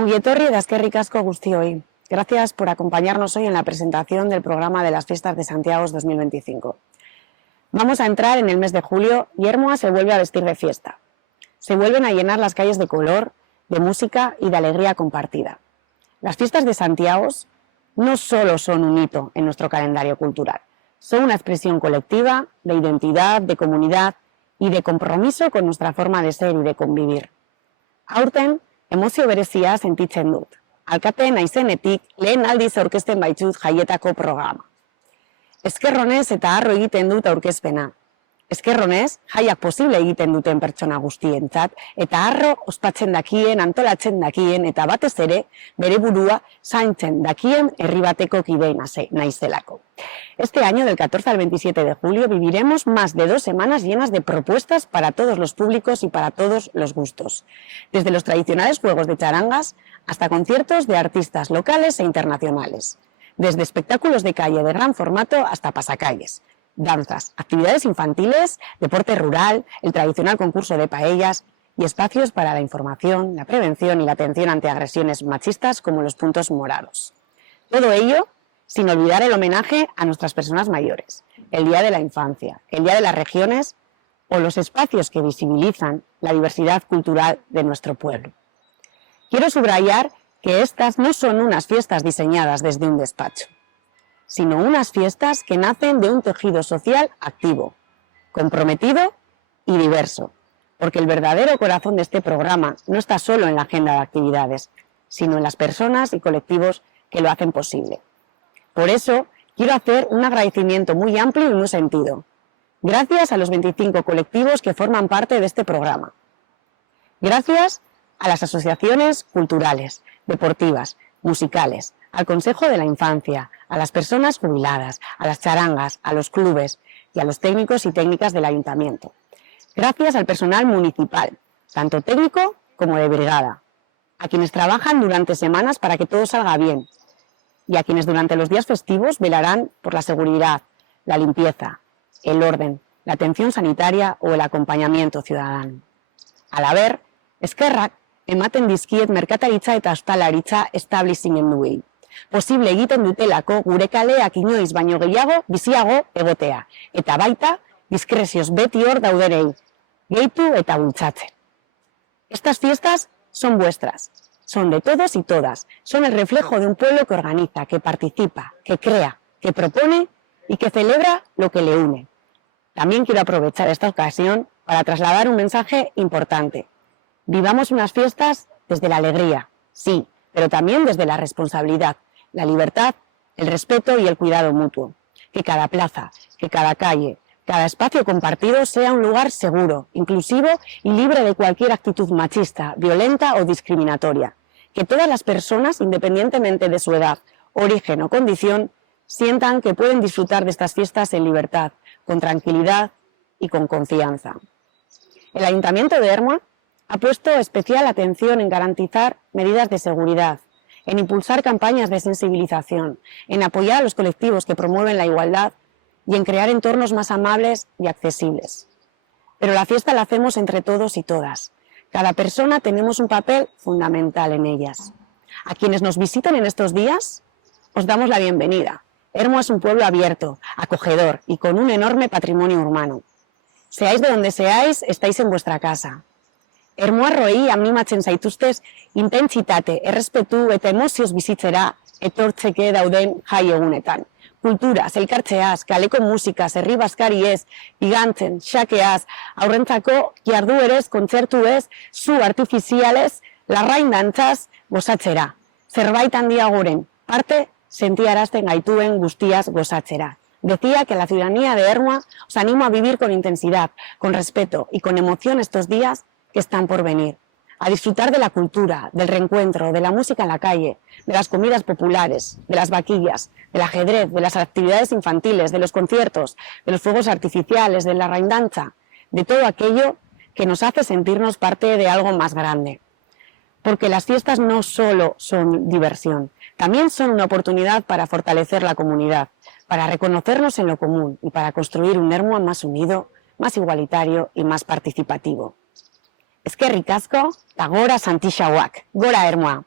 Ongi etorri eta eskerrik asko guztioi. Gracias por acompañarnos hoy en la presentación del programa de las Fiestas de Santiago 2025. Vamos a entrar en el mes de julio y Ermua se vuelve a vestir de fiesta. Se vuelven a llenar las calles de color, de música y de alegría compartida. Las Fiestas de Santiago no solo son un hito en nuestro calendario cultural, son una expresión colectiva de identidad, de comunidad y de compromiso con nuestra forma de ser y de convivir. Aurten, emozio berezia sentitzen dut. Alkate naizenetik lehen aldiz aurkezten baitut jaietako programa. Eskerronez eta harro egiten dut aurkezpena. Eskerronez, jaiak posible egiten duten pertsona guztientzat, eta harro ospatzen dakien, antolatzen dakien, eta batez ere, bere burua zaintzen dakien herri bateko kide naizelako. Este año, del 14 al 27 de julio, viviremos más de 2 semanas llenas de propuestas para todos los públicos y para todos los gustos. Desde los tradicionales juegos de charangas hasta conciertos de artistas locales e internacionales. Desde espectáculos de calle de gran formato hasta pasacalles. Danzas, actividades infantiles, deporte rural, el tradicional concurso de paellas y espacios para la información, la prevención y la atención ante agresiones machistas como los puntos morados. Todo ello sin olvidar el homenaje a nuestras personas mayores, el Día de la Infancia, el Día de las Regiones o los espacios que visibilizan la diversidad cultural de nuestro pueblo. Quiero subrayar que estas no son unas fiestas diseñadas desde un despacho, sino unas fiestas que nacen de un tejido social activo, comprometido y diverso, porque el verdadero corazón de este programa no está solo en la agenda de actividades, sino en las personas y colectivos que lo hacen posible. Por eso, quiero hacer un agradecimiento muy amplio y muy sentido. Gracias a los 25 colectivos que forman parte de este programa. Gracias a las asociaciones culturales, deportivas, musicales, al Consejo de la Infancia, a las personas jubiladas, a las charangas, a los clubes y a los técnicos y técnicas del ayuntamiento. Gracias al personal municipal, tanto técnico como de brigada, a quienes trabajan durante semanas para que todo salga bien y a quienes durante los días festivos velarán por la seguridad, la limpieza, el orden, la atención sanitaria o el acompañamiento ciudadano. Halaber, eskerrak ematen dizkiet merkataritza eta ostalaritza establezimenduei. Posible egiten dutelako gure kaleak inoiz baino gehiago biziago egotea, eta baita diskrezioz beti hor daudenei, gehitu eta bultzatzen. Estas fiestas son vuestras, son de todos y todas, son el reflejo de un pueblo que organiza, que participa, que crea, que propone y que celebra lo que le une. También quiero aprovechar esta ocasión para trasladar un mensaje importante. Vivamos unas fiestas desde la alegría, sí, pero también desde la responsabilidad, la libertad, el respeto y el cuidado mutuo. Que cada plaza, que cada calle, cada espacio compartido sea un lugar seguro, inclusivo y libre de cualquier actitud machista, violenta o discriminatoria. Que todas las personas, independientemente de su edad, origen o condición, sientan que pueden disfrutar de estas fiestas en libertad, con tranquilidad y con confianza. El Ayuntamiento de Ermua ha puesto especial atención en garantizar medidas de seguridad, en impulsar campañas de sensibilización, en apoyar a los colectivos que promueven la igualdad y en crear entornos más amables y accesibles. Pero la fiesta la hacemos entre todos y todas. Cada persona tenemos un papel fundamental en ellas. A quienes nos visitan en estos días, os damos la bienvenida. Ermua es un pueblo abierto, acogedor y con un enorme patrimonio urbano. Seáis de donde seáis, estáis en vuestra casa. Ermuarroi animatzen zaituztez intentsitate, errespetu eta emozioz bizitzera etortzeke dauden jai egunetan. Kulturaz, elkartzeaz, kaleko musikaz, herri bazkariez, igantzen, xakeaz, aurrentzako jarduerez, kontzertuez, zu artifizialez, larrain dantzaz gozatzera. Zerbait handiagoren parte sentiarazten gaituen guztiaz gozatzera. Decía que la ciudadanía de Ermua os animo a vivir con intensidad, con respeto y con emoción estos días que están por venir, a disfrutar de la cultura, del reencuentro, de la música en la calle, de las comidas populares, de las vaquillas, del ajedrez, de las actividades infantiles, de los conciertos, de los fuegos artificiales, de la raindanza, de todo aquello que nos hace sentirnos parte de algo más grande. Porque las fiestas no solo son diversión, también son una oportunidad para fortalecer la comunidad, para reconocernos en lo común y para construir un Ermua más unido, más igualitario y más participativo. Eskerrik asko, eta gora Santixauak, gora Ermua!